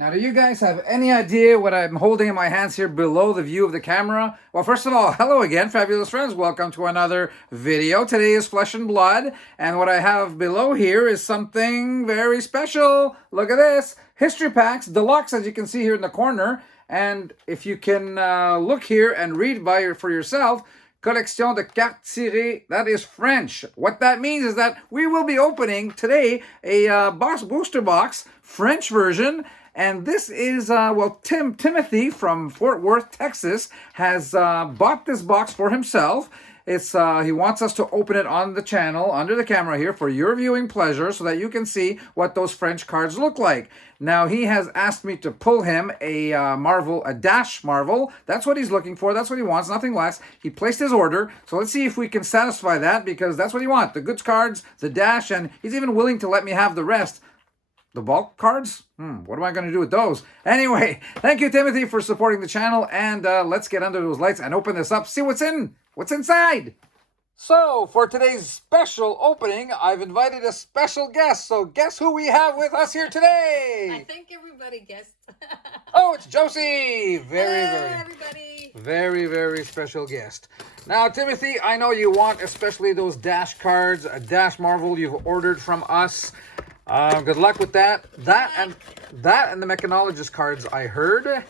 Now, do you guys have any idea what I'm holding in my hands here below the view of the camera? Well, first of all, hello again, fabulous friends. Welcome to another video. Today is Flesh and Blood, and what I have below here is something very special. Look at this. History Packs Deluxe, as you can see here in the corner. And if you can look here and read for yourself, Collection de cartes tirées, that is French. What that means is that we will be opening today a booster box, French version. And this is, Timothy from Fort Worth, Texas, has bought this box for himself. It's he wants us to open it on the channel, under the camera here, for your viewing pleasure, so that you can see what those French cards look like. Now, he has asked me to pull him a Dash Marvel. That's what he's looking for. That's what he wants, nothing less. He placed his order, so let's see if we can satisfy that, because that's what he wants. The goods cards, the Dash, and he's even willing to let me have the rest. The bulk cards? What am I going to do with those? Anyway, thank you, Timothy, for supporting the channel. And let's get under those lights and open this up. See what's inside. So, for today's special opening, I've invited a special guest. So, guess who we have with us here today? I think everybody guessed. Oh, it's Josie. Everybody. Very special guest. Now, Timothy, I know you want especially those Dash cards, a Dash Marvel you've ordered from us. Good luck with that. That and the Mechanologist cards, I heard.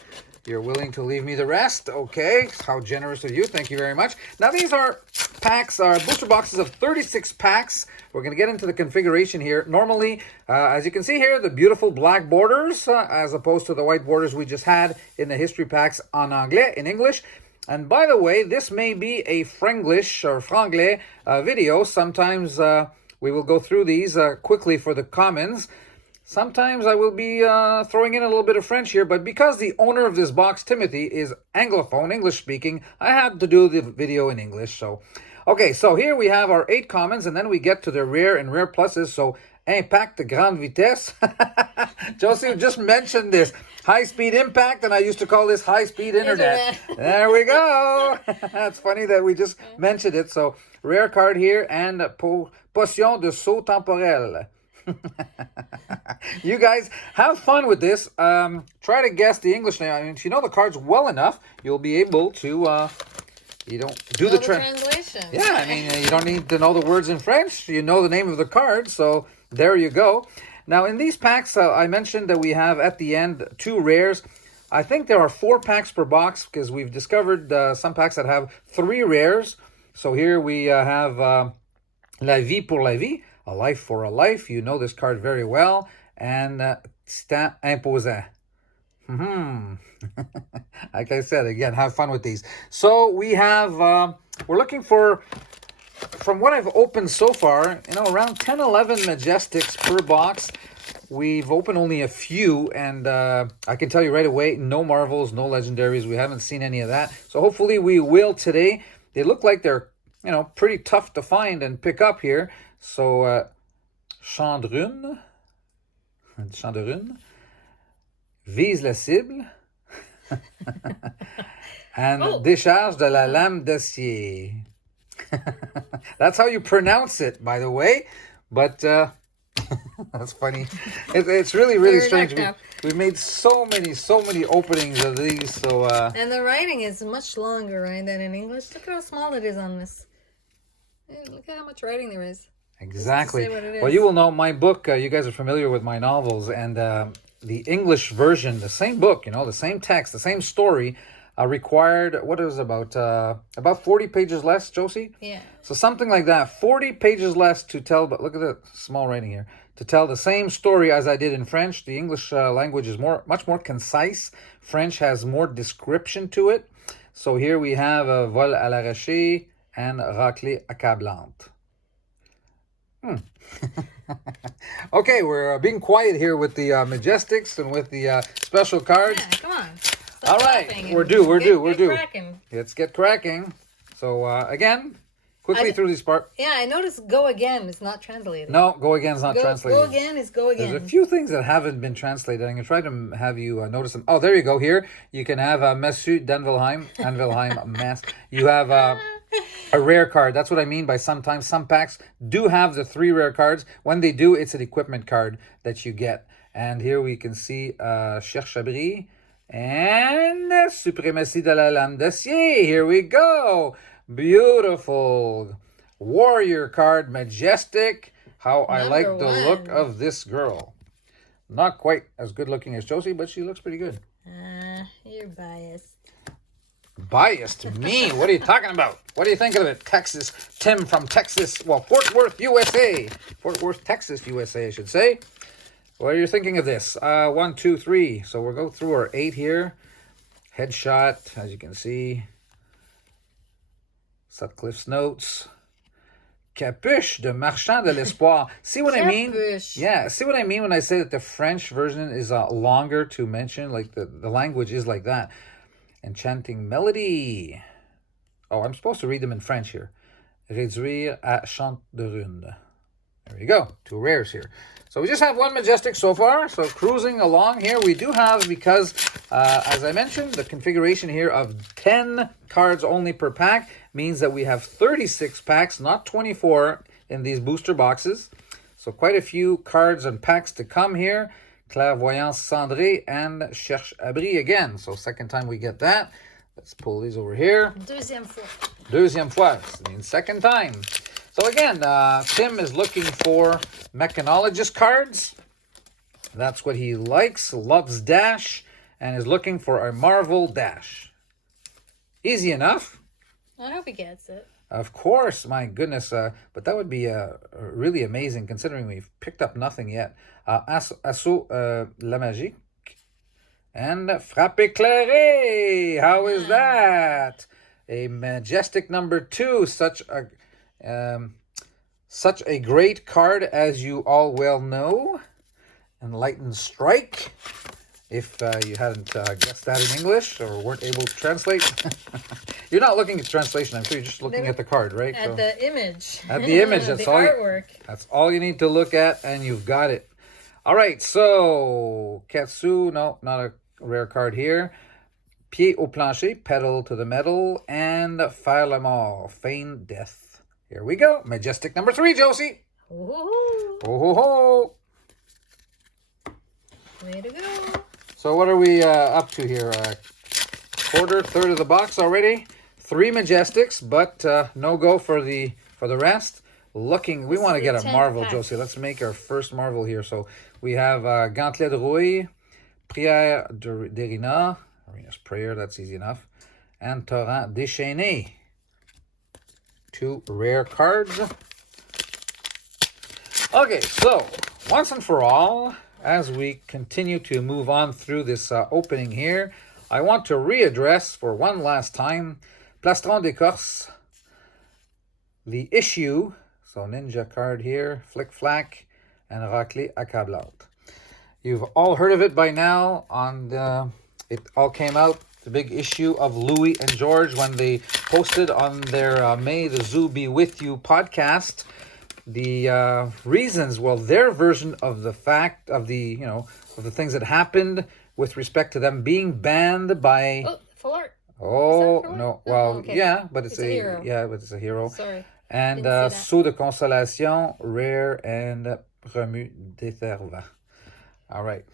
You're willing to leave me the rest. Okay. How generous of you. Thank you very much. Now, these are packs, booster boxes of 36 packs. We're going to get into the configuration here. Normally, as you can see here, the beautiful black borders, as opposed to the white borders we just had in the history packs in English. And by the way, this may be a Franglish or Franglais video. Sometimes we will go through these quickly for the commons. Sometimes I will be throwing in a little bit of French here, but because the owner of this box, Timothy, is Anglophone, English-speaking, I had to do the video in English. So, okay, so here we have our 8 commons, and then we get to the rare and rare pluses. So, Impact de Grande Vitesse. Josie just mentioned this. High-speed impact, and I used to call this high-speed internet. There we go. That's funny that we just mentioned it. So, rare card here, and Potion de Saut Temporel. You guys have fun with this. Try to guess the English name. I mean, if you know the cards well enough, you'll be able to do the translation. Yeah, I mean, you don't need to know the words in French. You know the name of the card, so there you go. Now, in these packs, I mentioned that we have at the end 2 rares. I think there are 4 packs per box, because we've discovered some packs that have 3 rares. So here we have La Vie pour la Vie, a life for a life. You know this card very well. And Titan Imposant. Like I said, again, have fun with these. So we have, we're looking for, from what I've opened so far, around 10, 11 Majestics per box. We've opened only a few, and I can tell you right away, no Marvels, no Legendaries. We haven't seen any of that. So hopefully we will today. They look like they're, pretty tough to find and pick up here. So, Chandrune, Vise la cible, and Décharge de la lame d'acier. That's how you pronounce it, by the way. But that's funny. It's really strange. We've made so many openings of these. So and the writing is much longer, right, than in English. Look how small it is on this. Look at how much writing there is. Exactly. Well, you will know my book. You guys are familiar with my novels, and the English version, the same book, the same text, the same story, required, what is about 40 pages less, Josie? Yeah. So something like that, 40 pages less to tell, but look at the small writing here, to tell the same story as I did in French. The English language is much more concise. French has more description to it. So here we have Vol à l'arraché and Raclée accablante. Okay, we're being quiet here with the Majestics and with the special cards. Yeah, come on. All right, we're due. Cracking. Let's get cracking. So again, quickly through this part. Yeah, I noticed "go again" is not translated. No, "go again" is not translated. Go again is "go again." There's a few things that haven't been translated. I'm going to try to have you notice them. Oh, there you go. Here you can have Monsieur Anvilheim, Mass. You have a rare card. That's what I mean by sometimes. Some packs do have the 3 rare cards. When they do, it's an equipment card that you get. And here we can see Cherche Abri and Suprématie de la Lame d'Acier. Here we go. Beautiful warrior card, majestic. How I like the look of this girl. Not quite as good looking as Josie, but she looks pretty good. You're biased. Biased? Me? What are you talking about? What do you think of it? Texas. Tim from Texas. Well, Fort Worth, USA. Fort Worth, Texas, USA, I should say. What are you thinking of this? 1, 2, 3. So we'll go through our 8 here. Headshot, as you can see. Sutcliffe's notes. Capuche de Marchand de l'Espoir. See what I mean? Yeah, see what I mean when I say that the French version is longer to mention? Like the language is like that. Enchanting Melody. Oh, I'm supposed to read them in French here. Réduire à chant de rune. There you go. 2 rares here. So we just have 1 majestic so far. So cruising along here. We do have, because as I mentioned, the configuration here of 10 cards only per pack means that we have 36 packs, not 24 in these booster boxes. So quite a few cards and packs to come here. Clairvoyance Cendrée and Cherche Abri again. So second time we get that. Let's pull these over here. Deuxième fois. Deuxième fois. I mean second time. So again, Tim is looking for mechanologist cards. That's what he likes, loves Dash, and is looking for a Marvel Dash. Easy enough. I hope he gets it. Of course, my goodness. But that would be really amazing considering we've picked up nothing yet. Assaut la Magique and Frappe Éclairée. How is that? A majestic number 2. Such a great card, as you all well know. Enlightened Strike. If you hadn't guessed that in English or weren't able to translate. You're not looking at translation. I'm sure you're just looking at the card, right? At the image. At the image. That's the all. Artwork. That's all you need to look at, and you've got it. All right. So Katsu, no, not a rare card here. Pied au plancher, pedal to the metal, and Faire la mort, feign death. Here we go. Majestic number 3, Josie. Ooh. Oh ho ho. Way to go. So what are we up to here? Quarter, third of the box already. 3 majestics, but no go for the rest. Looking, we want to get a Marvel, Josie. Let's make our first Marvel here. So we have Gantelet de Rouille, Prière d'Irina, Irina's Prayer, that's easy enough, and Torrent Déchaîné. 2 rare cards. Okay, so once and for all, as we continue to move on through this opening here, I want to readdress for one last time Plastron d'Écorce, the issue, so Ninja card here, Flick Flack, and Raclée Accablante. You've all heard of it by now. It all came out, the big issue of Louis and George when they posted on their May the Zoo Be With You podcast the reasons, well, their version of the fact of the, of the things that happened with respect to them being banned by... Oh, full art. Oh, no. Well, okay. Yeah, but it's a hero. Yeah, but it's a hero. Sorry. And Sceau de Consolation, rare, and Remue d'Éterva. All right.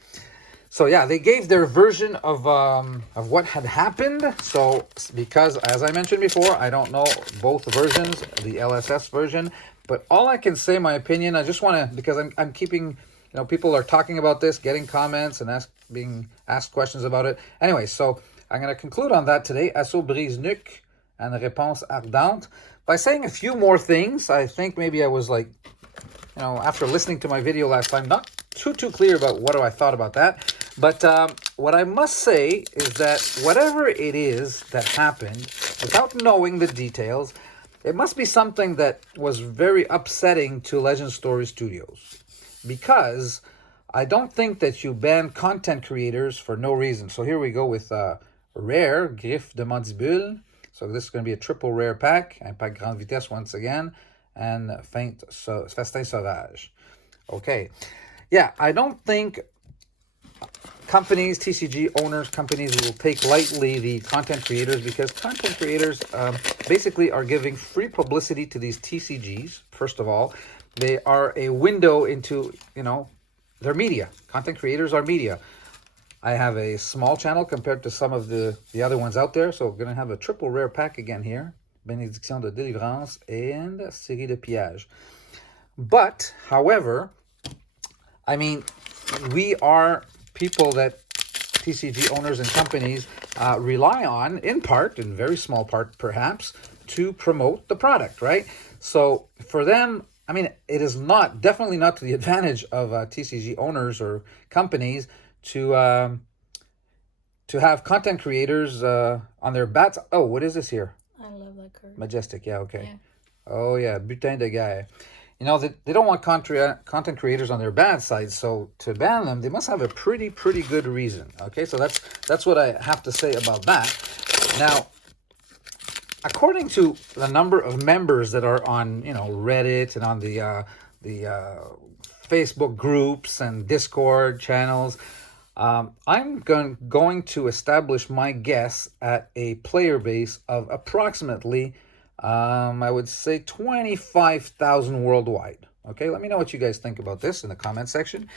So yeah, they gave their version of what had happened. So because, as I mentioned before, I don't know both versions, the LSS version, but all I can say, my opinion, I just want to, because I'm keeping, people are talking about this, getting comments and being asked questions about it. Anyway, so I'm going to conclude on that today. Assaut brise-nuque and réponse ardente by saying a few more things. I think maybe I was like, after listening to my video last time, not too clear about what I thought about that. But what I must say is that whatever it is that happened, without knowing the details, it must be something that was very upsetting to Legend Story Studios. Because I don't think that you ban content creators for no reason. So here we go with Rare, Griffe de Mandibule. So this is going to be a triple rare pack. Un pack grande vitesse once again. And Festin Sauvage. Okay. Yeah, I don't think companies, TCG owners, companies will take lightly the content creators, because content creators basically are giving free publicity to these TCGs, first of all. They are a window into, they're media. Content creators are media. I have a small channel compared to some of the other ones out there. So we're going to have a triple rare pack again here. Bénédiction de délivrance and série de pièges. But, however, I mean, we are people that TCG owners and companies rely on, in part, in very small part perhaps, to promote the product, right? So for them, I mean, it is definitely not to the advantage of TCG owners or companies to have content creators on their bats. Oh, what is this here? I love that card. Majestic, yeah, okay. Yeah. Oh yeah, butin de guerre. You know, they don't want content creators on their bad side, so to ban them, they must have a pretty good reason. Okay, so that's what I have to say about that. Now, according to the number of members that are on, you know, Reddit and on the Facebook groups and Discord channels, I'm going to establish my guess at a player base of approximately, I would say 25,000 worldwide. Okay, let me know what you guys think about this in the comment section.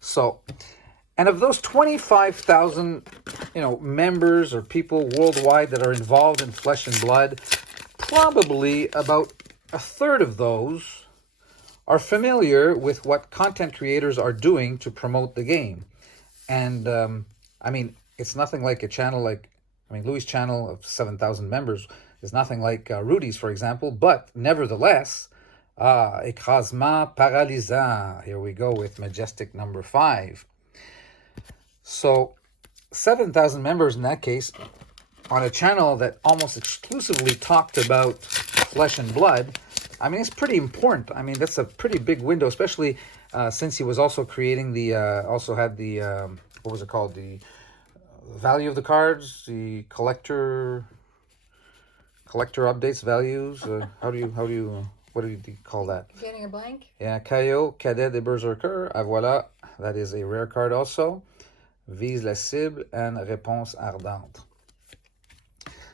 So, and of those 25,000, you know, members or people worldwide that are involved in Flesh and Blood, probably about a third of those are familiar with what content creators are doing to promote the game. And I mean, it's nothing like a channel like, I mean, Louis' channel of 7,000 members is nothing like Rudy's, for example, but nevertheless, écrasement paralysant. Here we go with Majestic number 5. So 7,000 members in that case on a channel that almost exclusively talked about Flesh and Blood. I mean, it's pretty important. I mean, that's a pretty big window, especially since he was also creating the, also had the, what was it called? The value of the cards, the collector updates values. What do you call that? Getting a blank? Yeah, Caillou, Cadet des Berserkers. Ah, voilà. That is a rare card also. Vise la cible and réponse ardente.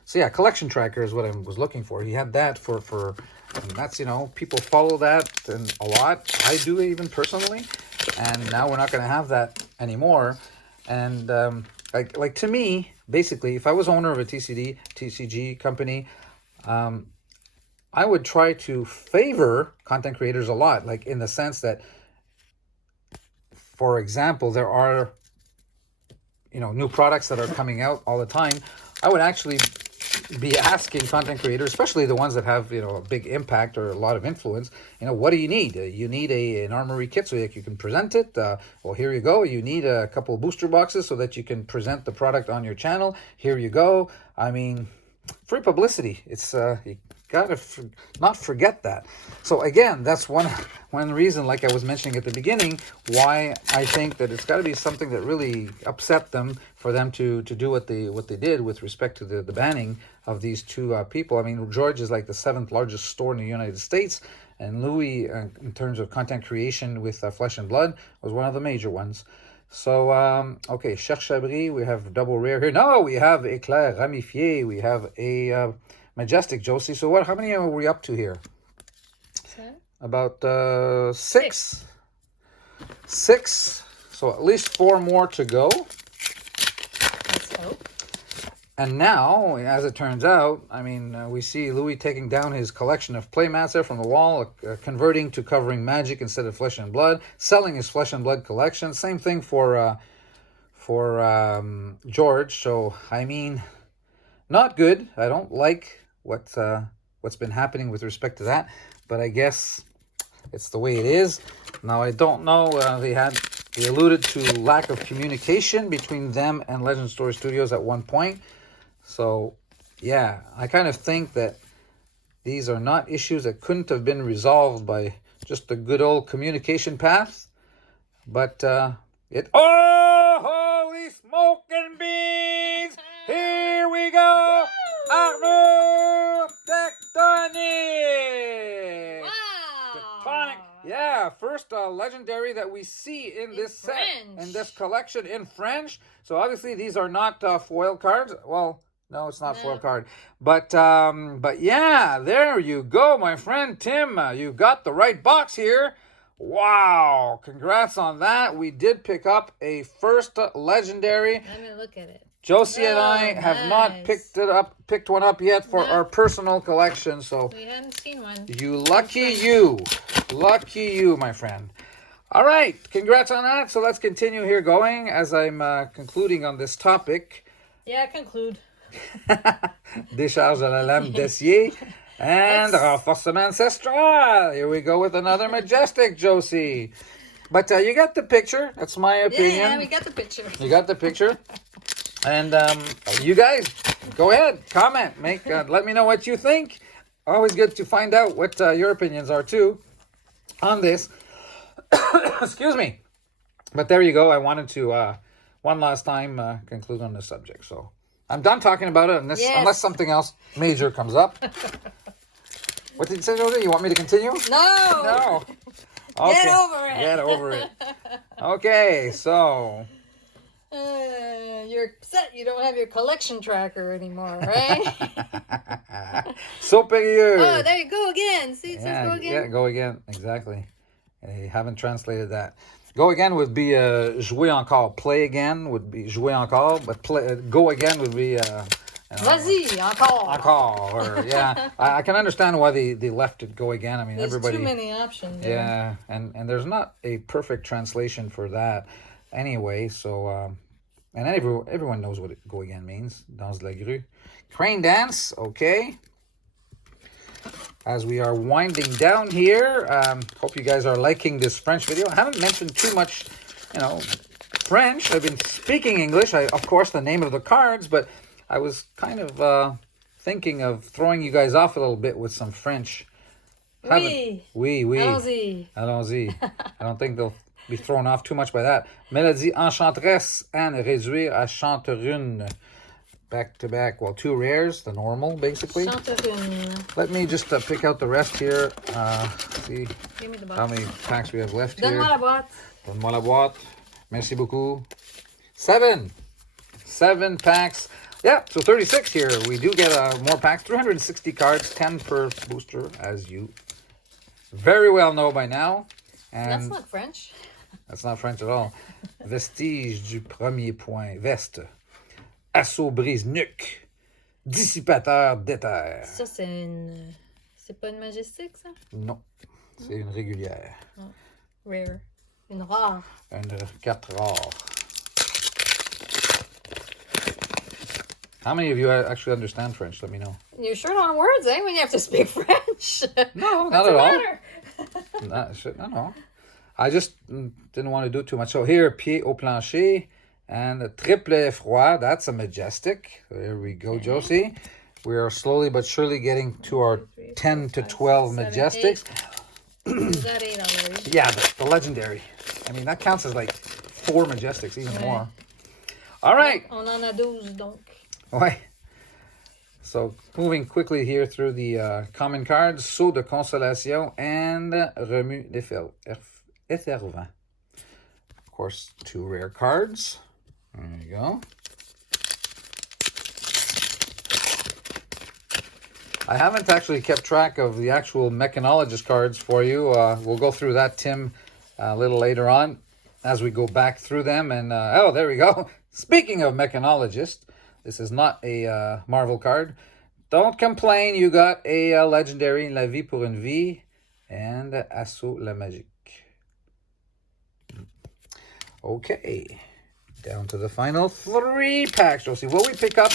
So yeah, collection tracker is what I was looking for. He had that for and that's, you know, people follow that and a lot. I do even personally. And now we're not going to have that anymore. And like to me, basically, if I was owner of a TCG company, I would try to favor content creators a lot, like in the sense that, for example, there are, you know, new products that are coming out all the time. I would actually be asking content creators, especially the ones that have, you know, a big impact or a lot of influence, you know, what do you need? You need an armory kit so that you can present it. Well, here you go. You need a couple of booster boxes so that you can present the product on your channel. Here you go. I mean, free publicity. It's you gotta not forget that. So again, that's one reason, like I was mentioning at the beginning, why I think that it's got to be something that really upset them for them to do what they did with respect to the banning of these two people. I mean, George is like the 7th largest store in the United States, and Louis, in terms of content creation with Flesh and Blood, was one of the major ones. So, okay, Cherche Abri, we have double rare here. No, we have Éclair Ramifié. We have a Majestic, Josie. So how many are we up to here? About 6. 6. So at least 4 more to go. Let's hope. And now, as it turns out, I mean, we see Louis taking down his collection of playmats there from the wall, converting to covering Magic instead of Flesh and Blood, selling his Flesh and Blood collection. Same thing for George. So, I mean, not good. I don't like what's been happening with respect to that, but I guess it's the way it is. Now, I don't know. They alluded to lack of communication between them and Legend Story Studios at one point. So, yeah, I kind of think that these are not issues that couldn't have been resolved by just the good old communication path. But oh, holy smoking beans! Here we go! Armure Tectonic! Wow! Tectonic! Yeah, first legendary that we see in this set, in this collection in French. So obviously these are not foil cards. Well, no, it's not foil card. But yeah, there you go, my friend Tim. You got the right box here. Wow, congrats on that. We did pick up a first legendary. Let me look at it. Josie and I Oh, have not nice. picked one up yet for No. our personal collection. So We hadn't seen one. lucky you, my friend. All right, congrats on that. So let's continue here going as I'm concluding on this topic. Yeah, conclude. Décharge à la lame d'acier and renforcement ancestral. Here we go with another majestic, Josie. But you got the picture. That's my opinion. Yeah, we got the picture. You got the picture. And you guys, go ahead, comment, let me know what you think. Always good to find out what your opinions are too on this. Excuse me. But there you go. I wanted to one last time conclude on this subject. So I'm done talking about it unless something else major comes up. What did you say, Jose? You want me to continue? No. No. Okay. Get over it. Get over it. Okay, so. You're upset you don't have your collection tracker anymore, right? Supérieur. Oh, there you go again. See, it says go again. Yeah, go again. Exactly. I haven't translated that. Go again would be jouer encore. Play again would be jouer encore, but go again would be Vas-y, encore. Encore. Or, yeah, I can understand why they left it go again. I mean, There's everybody. too many options. Yeah, and there's not a perfect translation for that anyway. So, and everyone knows what go again means. Danse de la grue. Crane dance, okay. As we are winding down here, hope you guys are liking this French video. I haven't mentioned too much, French. I've been speaking English. Of course, the name of the cards, but I was kind of thinking of throwing you guys off a little bit with some French. Oui. Oui. Allons-y. Allons-y. I don't think they'll be thrown off too much by that. Mélodie enchanteresse and réduire à chanterune. Back to back. Well, two rares, the normal, basically. Chanterune. Let me just pick out the rest here. See Give me the box. how many packs we have left here. Donne-moi la boîte. Donne-moi la boîte. Merci beaucoup. 7 packs. Yeah, so 36 here. We do get more packs. 360 cards, 10 per booster, as you very well know by now. And That's not French. that's not French at all. Vestige du premier point. Veste. Assaut brise-nuque. Dissipateur d'éther. Ça, c'est pas une majestique, ça? Non, c'est une régulière. Oh. Rare. Une rare. Une carte rare. How many of you actually understand French? Let me know. You're short on words, eh? When you have to speak French. No, not at all. No. I just didn't want to do too much. So here, pied au plancher and triple effroi. That's a majestic. There we go, Josie. We are slowly but surely getting to our 10 to 12 majestics. Is that 8 already? Yeah, the legendary. I mean, that counts as like 4 majestics, even more. All right. On en a 12, donc. Ouais. So, moving quickly here through the common cards, Saut de Consolation and Remue d'Effervent. Of course, 2 rare cards. There you go. I haven't actually kept track of the actual mechanologist cards for you. We'll go through that, Tim, a little later on as we go back through them. And, oh, there we go. Speaking of mechanologist, this is not a Marvel card. Don't complain, you got a legendary La Vie pour une Vie and Assaut la Magique. Okay, down to the final 3 packs, Josie. Will we pick up?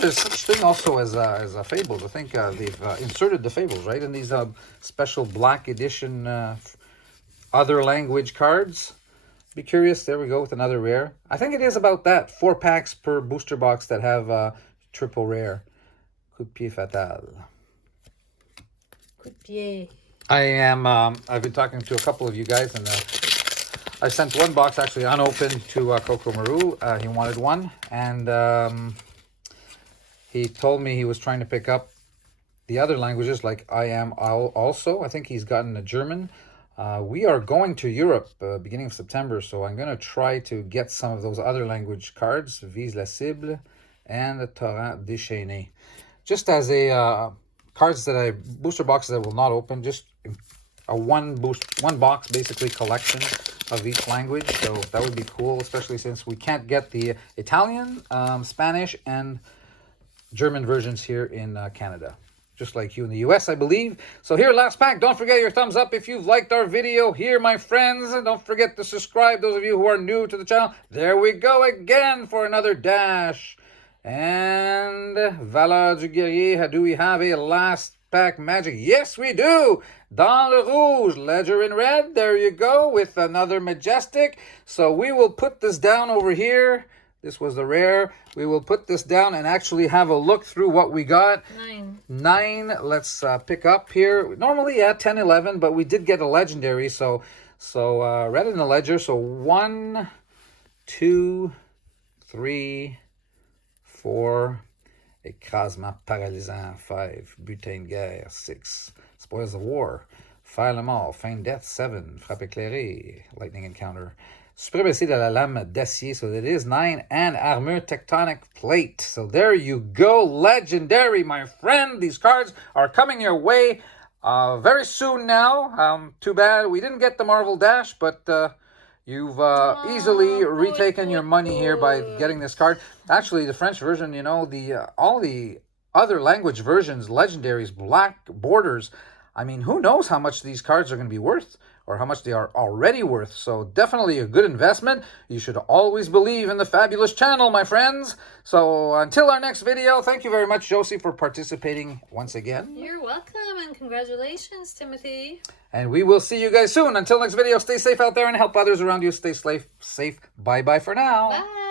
There's such thing also as a Fables. I think they've inserted the Fables, right? In these special black edition other language cards. Be curious. There we go with another rare. I think it is about that. 4 packs per booster box that have triple rare. Coup de pied fatal. Coup de pied. I've been talking to a couple of you guys, and I sent one box actually unopened to Coco Maru. He wanted one, and he told me he was trying to pick up the other languages, like I am also. I think he's gotten a German. We are going to Europe beginning of September, so I'm going to try to get some of those other language cards, Vise la Cible and the Torrent Déchaîné. Just as a cards that booster boxes that will not open, just a one box basically collection of each language. So that would be cool, especially since we can't get the Italian, Spanish, and German versions here in Canada. Just like you in the US, I believe. So here, last pack. Don't forget your thumbs up if you've liked our video here, my friends. And don't forget to subscribe, those of you who are new to the channel. There we go again for another dash. And Valeur du Guerrier, do we have a last pack magic? Yes, we do. Dans le rouge, ledger in red. There you go with another majestic. So we will put this down over here. This was the rare. We will put this down and actually have a look through what we got. 9. Let's pick up here. Normally, 10, 11, but we did get a legendary. So red in the ledger. So 1, 2, 3, 4. Écrasement paralysant. 5. Butin de guerre. 6. Spoils of war. Fire le mort. Fin de death. 7. Frappe éclairée. Lightning encounter. Suprématie de la lame d'acier, so that is 9, and armure tectonic plate. So there you go, legendary, my friend. These cards are coming your way very soon now. Too bad we didn't get the Marvel Dash, but you've easily retaken your money here by getting this card. Actually, the French version, you know, all the other language versions, legendaries, black borders. I mean, who knows how much these cards are going to be worth, or how much they are already worth. So definitely a good investment. You should always believe in the Fabulous channel, my friends. So until our next video, thank you very much, Josie, for participating once again. You're welcome, and congratulations, Timothy. And we will see you guys soon. Until next video, stay safe out there and help others around you stay safe. Bye-bye for now. Bye.